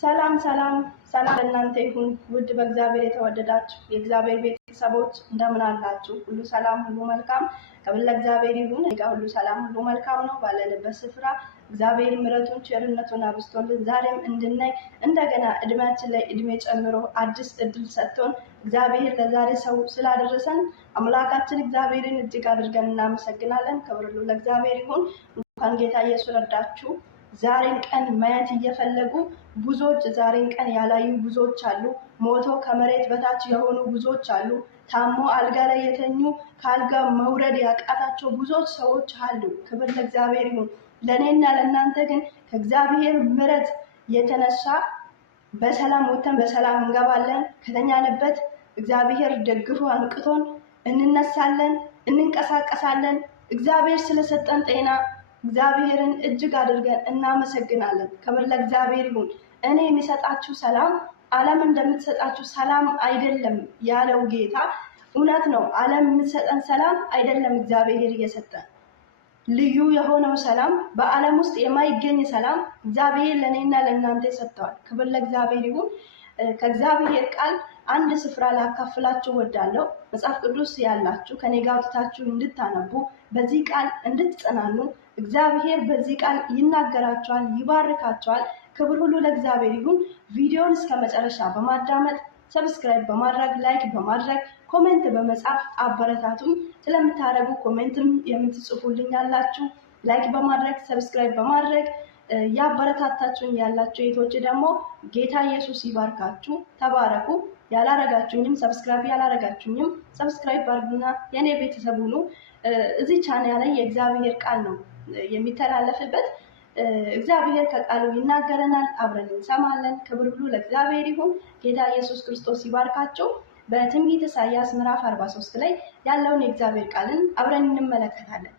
ሰላም ሰላም ሰላም ለእናንተ ይሁን። ውድ በእግዚአብሔር የተወደዳችሁ የእግዚአብሔር ቤተሰቦች እንደምን አላችሁ? ሁሉ ሰላም፣ ሁሉ መልካም ከብለ እግዚአብሔር ይሁን። እኛ ሁሉ ሰላም፣ ሁሉ መልካም ነው። ባለንበት ስፍራ እግዚአብሔር ምሕረቱን ቸርነቱን አብዝቶልን ዛሬም እንድናይ እንደገና እድሜያችን ላይ እድሜ ጨምሮ አዲስ እድል ሰጥቶን እግዚአብሔር ለዛሬ ሰው ስላደረሰን አምላካችን እግዚአብሔርን እጅግ አድርገን እናመሰግናለን። ክብር ሁሉ ለእግዚአብሔር ይሁን። እንኳን ጌታ ኢየሱስ ረዳችሁ። ዛሬን ቀን ማየት እየፈለጉ ብዙዎች ዛሬን ቀን ያላዩ ብዙዎች አሉ። ሞቶ ከመሬት በታች የሆኑ ብዙዎች አሉ። ታሞ አልጋ ላይ የተኙ ከአልጋ መውረድ ያቃታቸው ብዙዎች ሰዎች አሉ። ክብር ለእግዚአብሔር ይሁን። ለእኔና ለእናንተ ግን ከእግዚአብሔር ምሕረት የተነሳ በሰላም ወጥተን በሰላም እንገባለን። ከተኛንበት እግዚአብሔር ደግፎ አንቅቶን እንነሳለን፣ እንንቀሳቀሳለን። እግዚአብሔር ስለሰጠን ጤና እግዚአብሔርን እጅግ አድርገን እናመሰግናለን። ክብር ለእግዚአብሔር ይሁን። እኔ የሚሰጣችሁ ሰላም ዓለም እንደምትሰጣችሁ ሰላም አይደለም ያለው ጌታ እውነት ነው። ዓለም የምትሰጠን ሰላም አይደለም እግዚአብሔር እየሰጠን ልዩ የሆነው ሰላም፣ በዓለም ውስጥ የማይገኝ ሰላም እግዚአብሔር ለእኔና ለእናንተ ሰጥተዋል። ክብር ለእግዚአብሔር ይሁን። ከእግዚአብሔር ቃል አንድ ስፍራ ላካፍላችሁ ወዳለው መጽሐፍ ቅዱስ ያላችሁ ከኔ ጋር አውጥታችሁ እንድታነቡ በዚህ ቃል እንድትጸናኑ እግዚአብሔር በዚህ ቃል ይናገራችኋል፣ ይባርካችኋል። ክብር ሁሉ ለእግዚአብሔር ይሁን። ቪዲዮውን እስከ መጨረሻ በማዳመጥ ሰብስክራይብ በማድረግ ላይክ በማድረግ ኮሜንት በመጻፍ አበረታቱኝ። ስለምታደርጉ ኮሜንትም የምትጽፉልኝ ያላችሁ ላይክ በማድረግ ሰብስክራይብ በማድረግ ያበረታታችሁኝ ያላችሁ እህቶች ደግሞ ጌታ ኢየሱስ ይባርካችሁ፣ ተባረኩ። ያላረጋችሁኝም ሰብስክራይብ ያላረጋችሁኝም ሰብስክራይብ አድርጉና የኔ ቤተሰብ ሁኑ። እዚህ ቻናል ላይ የእግዚአብሔር ቃል ነው የሚተላለፍበት። እግዚአብሔር ከቃሉ ይናገረናል፣ አብረን እንሰማለን። ክብር ሁሉ ለእግዚአብሔር ይሁን። ጌታ ኢየሱስ ክርስቶስ ይባርካችሁ። በትንቢተ ኢሳይያስ ምዕራፍ 43 ላይ ያለውን የእግዚአብሔር ቃልን አብረን እንመለከታለን።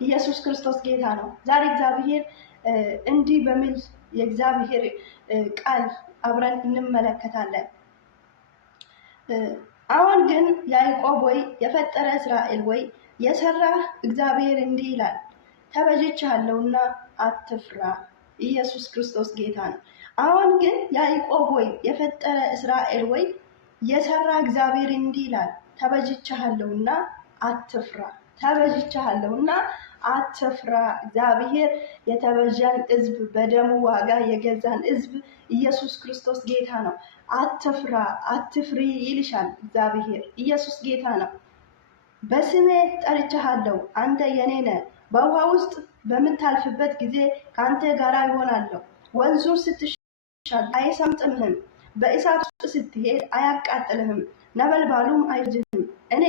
ኢየሱስ ክርስቶስ ጌታ ነው። ዛሬ እግዚአብሔር እንዲህ በሚል የእግዚአብሔር ቃል አብረን እንመለከታለን። አሁን ግን ያዕቆብ ወይ የፈጠረ እስራኤል ወይ የሰራ እግዚአብሔር እንዲህ ይላል፣ ተቤዥቼሃለሁና አትፍራ። ኢየሱስ ክርስቶስ ጌታ ነው። አሁን ግን ያዕቆብ ወይ የፈጠረ እስራኤል ወይ የሰራ እግዚአብሔር እንዲህ ይላል፣ ተቤዥቼሃለሁና አትፍራ። ተቤዥቼሃለሁና አትፍራ። እግዚአብሔር የተቤዠን ሕዝብ በደሙ ዋጋ የገዛን ሕዝብ ኢየሱስ ክርስቶስ ጌታ ነው። አትፍራ አትፍሪ ይልሻል እግዚአብሔር። ኢየሱስ ጌታ ነው። በስሜ ጠርቼሃለሁ፣ አንተ የኔ ነህ። በውሃ ውስጥ በምታልፍበት ጊዜ ከአንተ ጋር ይሆናለሁ። ወንዙ ስትሻገር አይሰምጥምህም፣ በእሳት ውስጥ ስትሄድ አያቃጥልህም፣ ነበልባሉም አይፈጅህም። እኔ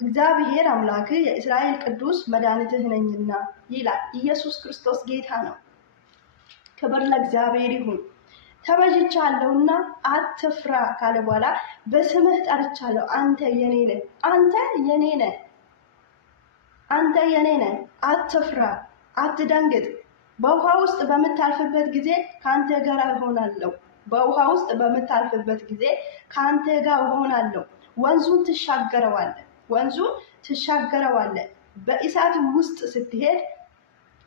እግዚአብሔር አምላክ የእስራኤል ቅዱስ መድኃኒትህ ነኝና ይላል። ኢየሱስ ክርስቶስ ጌታ ነው። ክብር ለእግዚአብሔር ይሁን። ተቤዥቼሃለሁና አትፍራ ካለ በኋላ በስምህ ጠርቻለሁ፣ አንተ የኔ ነህ። አንተ የኔ ነህ፣ አንተ የኔ ነህ። አትፍራ አትደንግጥ። በውሃ ውስጥ በምታልፍበት ጊዜ ከአንተ ጋር እሆናለሁ። በውሃ ውስጥ በምታልፍበት ጊዜ ከአንተ ጋር እሆናለሁ። ወንዙን ትሻገረዋለህ፣ ወንዙን ትሻገረዋለህ። በእሳት ውስጥ ስትሄድ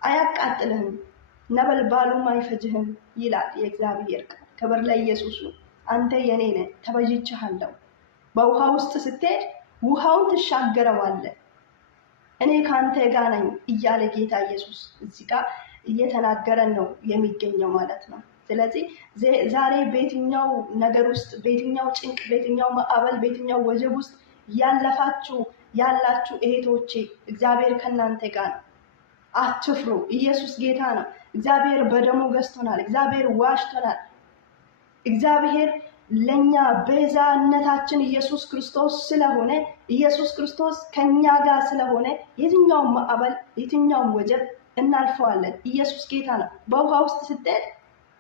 አያቃጥልህም፣ ነበልባሉም አይፈጅህም ይላል የእግዚአብሔር ቃል። ክብር ለኢየሱስ ነው። አንተ የኔ ነህ፣ ተቤዥቼሃለሁ። በውሃ ውስጥ ስትሄድ ውሃውን ትሻገረዋለህ፣ እኔ ከአንተ ጋር ነኝ እያለ ጌታ ኢየሱስ እዚህ ጋር እየተናገረን ነው የሚገኘው ማለት ነው። ስለዚህ ዛሬ በየትኛው ነገር ውስጥ በየትኛው ጭንቅ በየትኛው ማዕበል በየትኛው ወጀብ ውስጥ ያለፋችሁ ያላችሁ እህቶቼ እግዚአብሔር ከእናንተ ጋር ነው። አትፍሩ። ኢየሱስ ጌታ ነው። እግዚአብሔር በደሙ ገዝቶናል። እግዚአብሔር ዋሽቶናል። እግዚአብሔር ለኛ ቤዛነታችን ኢየሱስ ክርስቶስ ስለሆነ ኢየሱስ ክርስቶስ ከኛ ጋር ስለሆነ የትኛውም ማዕበል የትኛውም ወጀብ እናልፈዋለን። ኢየሱስ ጌታ ነው። በውሃ ውስጥ ስትሄድ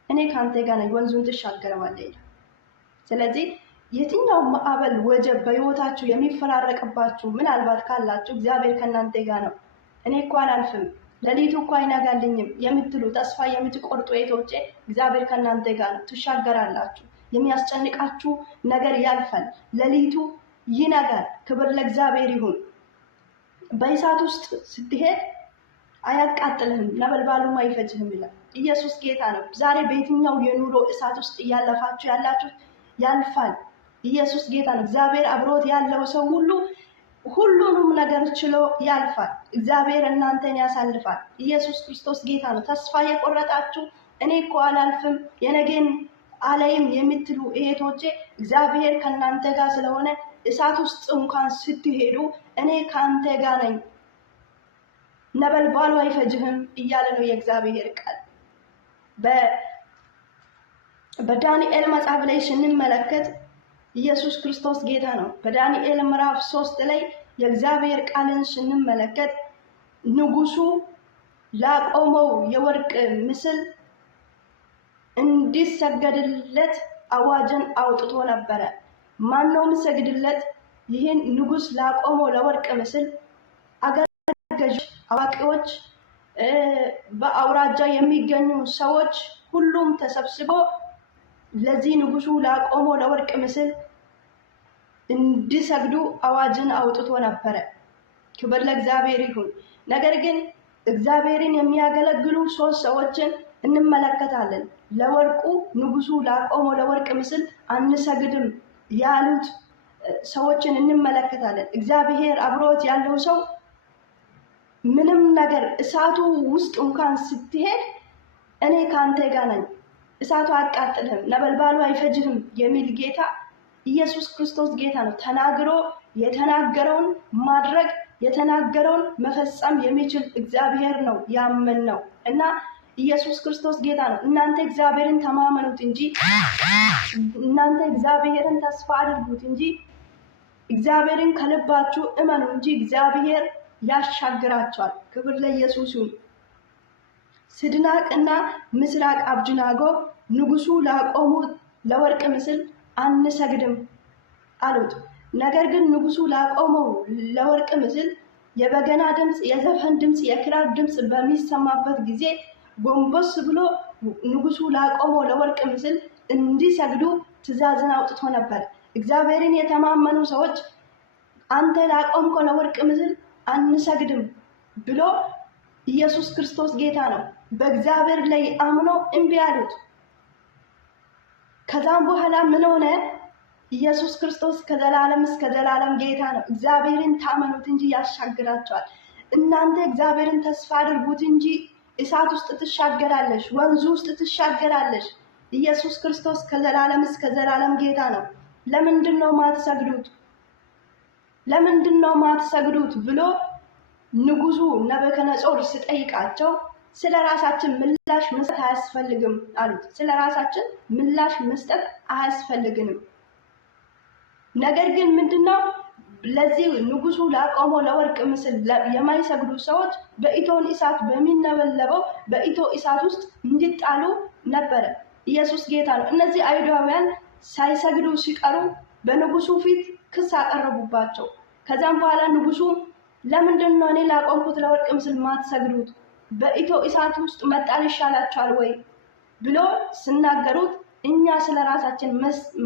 እኔ ካንተ ጋር ነኝ፣ ወንዙን ትሻገረዋለህ ይላል። ስለዚህ የትኛውም ማዕበል ወጀብ በሕይወታችሁ የሚፈራረቅባችሁ ምናልባት ካላችሁ እግዚአብሔር ከእናንተ ጋር ነው። እኔ እኮ አላልፍም፣ ሌሊቱ እኮ አይነጋልኝም የምትሉ ተስፋ የምትቆርጡ እህቶቼ እግዚአብሔር ከእናንተ ጋር ነው። ትሻገራላችሁ። የሚያስጨንቃችሁ ነገር ያልፋል። ሌሊቱ ይነጋል። ክብር ለእግዚአብሔር ይሁን። በእሳት ውስጥ ስትሄድ አያቃጥልህም፣ ነበልባሉም አይፈጅህም ይላል። ኢየሱስ ጌታ ነው። ዛሬ በየትኛው የኑሮ እሳት ውስጥ እያለፋችሁ ያላችሁ ያልፋል። ኢየሱስ ጌታ ነው። እግዚአብሔር አብሮት ያለው ሰው ሁሉ ሁሉንም ነገር ችሎ ያልፋል። እግዚአብሔር እናንተን ያሳልፋል። ኢየሱስ ክርስቶስ ጌታ ነው። ተስፋ የቆረጣችሁ እኔ እኮ አላልፍም የነገን አላይም የምትሉ እህቶቼ እግዚአብሔር ከእናንተ ጋር ስለሆነ እሳት ውስጥ እንኳን ስትሄዱ እኔ ከአንተ ጋር ነኝ፣ ነበልባሉ አይፈጅህም እያለ ነው የእግዚአብሔር ቃል። በዳንኤል መጽሐፍ ላይ ስንመለከት ኢየሱስ ክርስቶስ ጌታ ነው። በዳንኤል ምዕራፍ 3 ላይ የእግዚአብሔር ቃልን ስንመለከት ንጉሱ ላቆመው የወርቅ ምስል እንዲሰገድለት አዋጅን አውጥቶ ነበረ። ማነው የሚሰግድለት? ይህን ንጉስ ላቆመው ለወርቅ ምስል አገር ገዥ፣ አዋቂዎች፣ በአውራጃ የሚገኙ ሰዎች ሁሉም ተሰብስቦ ለዚህ ንጉሱ ላቆመው ለወርቅ ምስል እንዲሰግዱ አዋጅን አውጥቶ ነበረ። ክብር ለእግዚአብሔር ይሁን። ነገር ግን እግዚአብሔርን የሚያገለግሉ 3 ሰዎችን እንመለከታለን። ለወርቁ ንጉሱ ላቆመው ለወርቅ ምስል አንሰግድም ያሉት ሰዎችን እንመለከታለን። እግዚአብሔር አብሮት ያለው ሰው ምንም ነገር እሳቱ ውስጥ እንኳን ስትሄድ እኔ ካንተ ጋር ነኝ፣ እሳቱ አያቃጥልህም፣ ነበልባሉ አይፈጅህም የሚል ጌታ ኢየሱስ ክርስቶስ ጌታ ነው። ተናግሮ የተናገረውን ማድረግ የተናገረውን መፈጸም የሚችል እግዚአብሔር ነው ያመን ነው እና ኢየሱስ ክርስቶስ ጌታ ነው። እናንተ እግዚአብሔርን ተማመኑት እንጂ እናንተ እግዚአብሔርን ተስፋ አድርጉት እንጂ እግዚአብሔርን ከልባችሁ እመኑ እንጂ እግዚአብሔር ያሻግራቸዋል። ክብር ለኢየሱስ ይሁን። ሲድራቅ እና ሚሳቅ አብደናጎ ንጉሱ ላቆሙ ለወርቅ ምስል አንሰግድም አሉት። ነገር ግን ንጉሱ ላቆመው ለወርቅ ምስል የበገና ድምፅ፣ የዘፈን ድምፅ፣ የክራር ድምፅ በሚሰማበት ጊዜ ጎንበስ ብሎ ንጉሱ ላቆመው ለወርቅ ምስል እንዲሰግዱ ትእዛዝን አውጥቶ ነበር። እግዚአብሔርን የተማመኑ ሰዎች አንተ ላቆምከው ለወርቅ ምስል አንሰግድም ብሎ ኢየሱስ ክርስቶስ ጌታ ነው በእግዚአብሔር ላይ አምኖ እምቢ አሉት። ከዛም በኋላ ምን ሆነ? ኢየሱስ ክርስቶስ ከዘላለም እስከ ዘላለም ጌታ ነው። እግዚአብሔርን ታመኑት እንጂ ያሻግራቸዋል። እናንተ እግዚአብሔርን ተስፋ አድርጉት እንጂ እሳት ውስጥ ትሻገራለሽ፣ ወንዙ ውስጥ ትሻገራለሽ። ኢየሱስ ክርስቶስ ከዘላለም እስከ ዘላለም ጌታ ነው። ለምንድን ነው ማትሰግዱት? ለምንድን ነው ማትሰግዱት ብሎ ንጉሱ ናቡከደነፆር ሲጠይቃቸው ስለ ራሳችን ምላሽ መስጠት አያስፈልግም አሉት። ስለ ራሳችን ምላሽ መስጠት አያስፈልግንም። ነገር ግን ምንድነው ለዚህ ንጉሱ ላቆመው ለወርቅ ምስል የማይሰግዱ ሰዎች በእቶን እሳት በሚነበለበው በእቶን እሳት ውስጥ እንዲጣሉ ነበረ። ኢየሱስ ጌታ ነው። እነዚህ አይሁዳውያን ሳይሰግዱ ሲቀሩ በንጉሱ ፊት ክስ አቀረቡባቸው። ከዛም በኋላ ንጉሱ ለምንድን ነው እኔ ላቆምኩት ለወርቅ ምስል ማትሰግዱት? በእቶን እሳት ውስጥ መጣል ይሻላችኋል ወይ ብሎ ሲናገሩት እኛ ስለ ራሳችን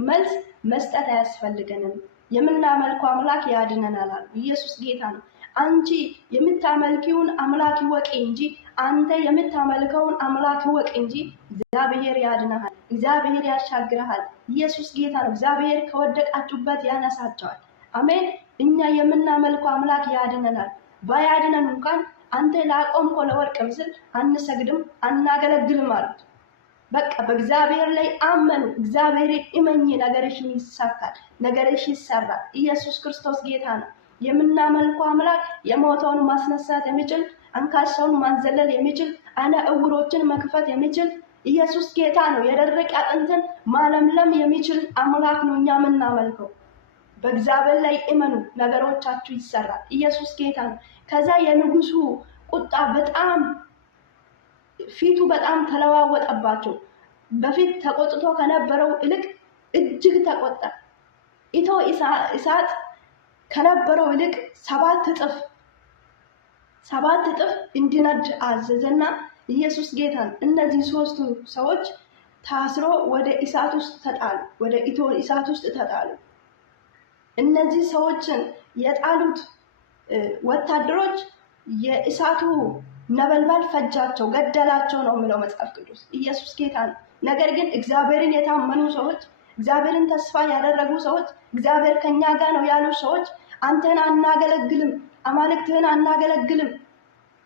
መልስ መስጠት አያስፈልገንም፣ የምናመልከው አምላክ ያድነናል አሉ። ኢየሱስ ጌታ ነው። አንቺ የምታመልኪውን አምላክ ይወቅ እንጂ አንተ የምታመልከውን አምላክ ይወቅ እንጂ እግዚአብሔር ያድነሃል፣ እግዚአብሔር ያሻግረሃል። ኢየሱስ ጌታ ነው። እግዚአብሔር ከወደቃችሁበት ያነሳቸዋል። አሜን። እኛ የምናመልከው አምላክ ያድነናል። ባያድነን እንኳን አንተ ላቆምከው ለወርቅ ምስል አንሰግድም፣ አናገለግልም አሉት። በቃ በእግዚአብሔር ላይ አመኑ። እግዚአብሔር እመኚ፣ ነገርሽን ይሳካል፣ ነገርሽ ይሰራል። ኢየሱስ ክርስቶስ ጌታ ነው። የምናመልከው አምላክ የሞተውን ማስነሳት የሚችል፣ አንካሳውን ማንዘለል የሚችል፣ አይነ እውሮችን መክፈት የሚችል ኢየሱስ ጌታ ነው። የደረቀ አጥንትን ማለምለም የሚችል አምላክ ነው እኛ የምናመልከው። በእግዚአብሔር ላይ እመኑ፣ ነገሮቻችሁ ይሰራል። ኢየሱስ ጌታ ነው። ከዛ የንጉሱ ቁጣ በጣም ፊቱ በጣም ተለዋወጠባቸው። በፊት ተቆጥቶ ከነበረው ይልቅ እጅግ ተቆጣ። እቶን እሳት ከነበረው ይልቅ 7 እጥፍ እንዲነድ አዘዘና ኢየሱስ ጌታ ነው። እነዚህ 3ቱ ሰዎች ታስሮ ወደ እሳት ውስጥ ተጣሉ፣ ወደ እቶን እሳት ውስጥ ተጣሉ። እነዚህ ሰዎችን የጣሉት ወታደሮች የእሳቱ ነበልባል ፈጃቸው፣ ገደላቸው ነው የሚለው መጽሐፍ ቅዱስ። ኢየሱስ ጌታ ነው። ነገር ግን እግዚአብሔርን የታመኑ ሰዎች፣ እግዚአብሔርን ተስፋ ያደረጉ ሰዎች፣ እግዚአብሔር ከኛ ጋር ነው ያሉ ሰዎች አንተን አናገለግልም፣ አማልክትህን አናገለግልም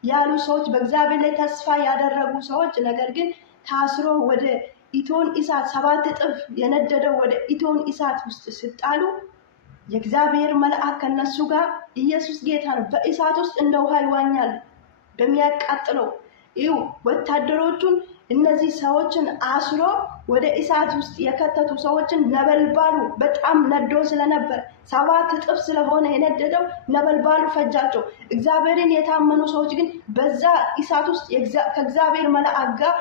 ያሉ ሰዎች፣ በእግዚአብሔር ላይ ተስፋ ያደረጉ ሰዎች ነገር ግን ታስሮ ወደ ኢቶን እሳት 7 እጥፍ የነደደው ወደ ኢቶን እሳት ውስጥ ሲጣሉ የእግዚአብሔር መልአክ ከነሱ ጋር ኢየሱስ ጌታ ነው። በእሳት ውስጥ እንደ ውሃ ይዋኛል በሚያቃጥለው። ይው ወታደሮቹን እነዚህ ሰዎችን አስሮ ወደ እሳት ውስጥ የከተቱ ሰዎችን ነበልባሉ በጣም ነዶ ስለነበር 7 እጥፍ ስለሆነ የነደደው ነበልባሉ ፈጃቸው። እግዚአብሔርን የታመኑ ሰዎች ግን በዛ እሳት ውስጥ ከእግዚአብሔር መልአክ ጋር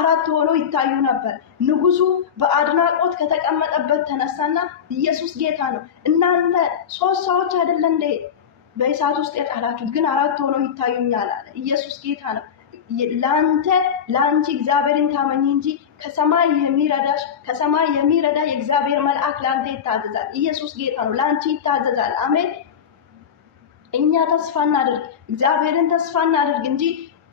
4 ሆነው ይታዩ ነበር። ንጉሱ በአድናቆት ከተቀመጠበት ተነሳና ኢየሱስ ጌታ ነው፣ እናንተ 3 ሰዎች አይደለ እንዴ በእሳት ውስጥ የጣላችሁት? ግን 4 ሆነው ይታዩኛል አለ። ኢየሱስ ጌታ ነው። ለአንቺ እግዚአብሔርን ታመኚ እንጂ ከሰማይ የሚረዳ የእግዚአብሔር መልአክ ለአንተ ይታዘዛል። ኢየሱስ ጌታ ነው። ለአንቺ ይታዘዛል። አሜን። እኛ ተስፋ እናድርግ፣ እግዚአብሔርን ተስፋ እናድርግ እንጂ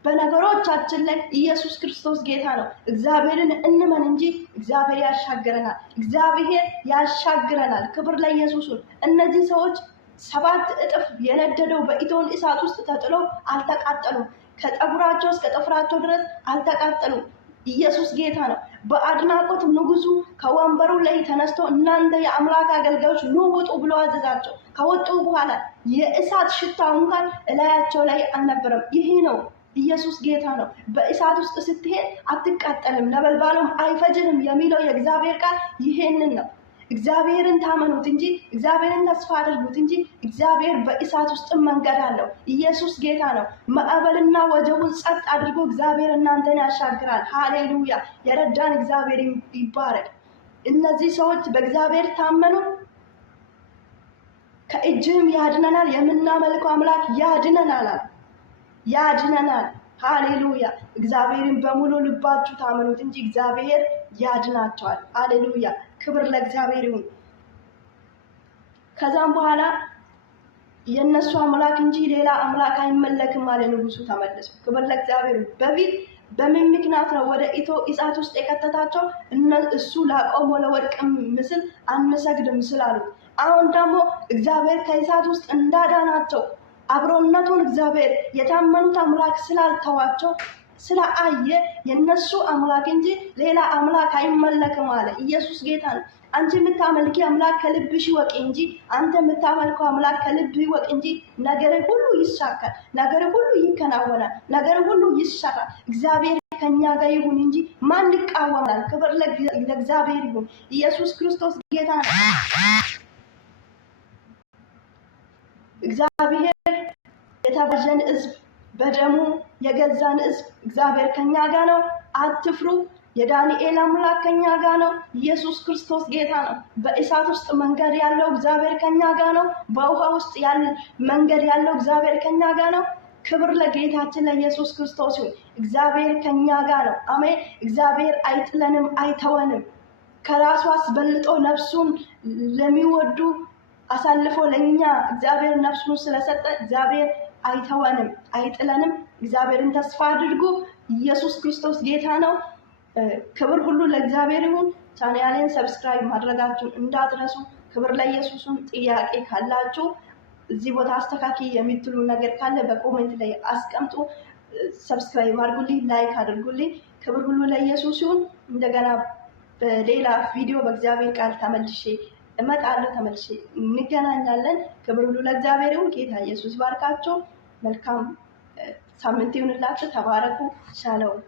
በነገሮቻችን ላይ ኢየሱስ ክርስቶስ ጌታ ነው። እግዚአብሔርን እንመን እንጂ እግዚአብሔር ያሻግረናል። እግዚአብሔር ያሻግረናል። ክብር ለኢየሱስ ይሁን። እነዚህ ሰዎች 7 እጥፍ የነደደው በኢቶን እሳት ውስጥ ተጥለው አልተቃጠሉም። ከጠጉራቸው እስከ ጥፍራቸው ድረስ አልተቃጠሉም። ኢየሱስ ጌታ ነው። በአድናቆት ንጉሱ ከወንበሩ ላይ ተነስቶ እናንተ የአምላክ አገልጋዮች ኑ ውጡ ብሎ አዘዛቸው። ከወጡ በኋላ የእሳት ሽታው እንኳን እላያቸው ላይ አልነበረም። ይሄ ነው ኢየሱስ ጌታ ነው። በእሳት ውስጥ ስትሄድ አትቃጠልም፣ ነበልባሉም አይፈጅንም የሚለው የእግዚአብሔር ቃል ይሄንን ነው። እግዚአብሔርን ታመኑት እንጂ እግዚአብሔርን ተስፋ አድርጉት እንጂ እግዚአብሔር በእሳት ውስጥ መንገድ አለው። ኢየሱስ ጌታ ነው። ማዕበልና ወጀቡን ጸጥ አድርጎ እግዚአብሔር እናንተን ያሻግራል። ሃሌሉያ! የረዳን እግዚአብሔር ይባረክ። እነዚህ ሰዎች በእግዚአብሔር ታመኑ። ከእጅም ያድነናል፣ የምናመልከው አምላክ ያድነናል። ሃሌሉያ! እግዚአብሔርን በሙሉ ልባችሁ ታመኑት እንጂ እግዚአብሔር ያድናቸዋል። ሃሌሉያ! ክብር ለእግዚአብሔር ይሁን። ከዛም በኋላ የነሱ አምላክ እንጂ ሌላ አምላክ አይመለክም አለ ንጉሱ ተመልሶ። ክብር ለእግዚአብሔር ይሁን። በፊት በምን ምክንያት ነው ወደ እሳት ውስጥ የከተታቸው? እሱ ላቆመ ለወርቅ ምስል አንሰግድም ስላሉት። አሁን ደግሞ እግዚአብሔር ከእሳት ውስጥ እንዳዳናቸው አብሮነቱን እግዚአብሔር የታመኑት አምላክ ስላልተዋቸው ስለአየ የነሱ አምላክ እንጂ ሌላ አምላክ አይመለክም አለ። ኢየሱስ ጌታ ነው። አንቺ የምታመልኪ አምላክ ከልብሽ ይወቅ እንጂ አንተ የምታመልከው አምላክ ከልብህ ይወቅ እንጂ ነገር ሁሉ ይሳካል፣ ነገር ሁሉ ይከናወናል፣ ነገር ሁሉ ይሰራል። እግዚአብሔር ከኛ ጋር ይሁን እንጂ ማን ይቃወማል? ክብር ለእግዚአብሔር ይሁን። ኢየሱስ ክርስቶስ ጌታ ነው። እግዚአብሔር የተቤዠን ሕዝብ በደሙ የገዛን ሕዝብ እግዚአብሔር ከኛ ጋር ነው። አትፍሩ። የዳንኤል አምላክ ከኛ ጋር ነው። ኢየሱስ ክርስቶስ ጌታ ነው። በእሳት ውስጥ መንገድ ያለው እግዚአብሔር ከኛ ጋር ነው። በውሃ ውስጥ መንገድ ያለው እግዚአብሔር ከኛ ጋር ነው። ክብር ለጌታችን ለኢየሱስ ክርስቶስ ይሁን። እግዚአብሔር ከኛ ጋር ነው። አሜን። እግዚአብሔር አይጥለንም፣ አይተወንም። ከራሱ አስበልጦ ነፍሱን ለሚወዱ አሳልፎ ለኛ እግዚአብሔር ነፍሱን ስለሰጠ እግዚአብሔር አይተወንም፣ አይጥለንም። እግዚአብሔርን ተስፋ አድርጉ። ኢየሱስ ክርስቶስ ጌታ ነው። ክብር ሁሉ ለእግዚአብሔር ይሁን። ቻናሌን ሰብስክራይብ ማድረጋችሁን እንዳትረሱ። ክብር ለኢየሱስን። ጥያቄ ካላችሁ እዚህ ቦታ አስተካኪ የምትሉ ነገር ካለ በኮሜንት ላይ አስቀምጡ። ሰብስክራይብ አድርጉልኝ፣ ላይክ አድርጉልኝ። ክብር ሁሉ ለኢየሱስ ይሁን። እንደገና በሌላ ቪዲዮ በእግዚአብሔር ቃል ተመልሼ እመጣለሁ። ተመልሼ እንገናኛለን። ክብር ሁሉ ለእግዚአብሔር ይሁን። ጌታ ኢየሱስ ባርካችሁ። መልካም ሳምንት ይሁንላችሁ። ተባረኩ። ሻሎም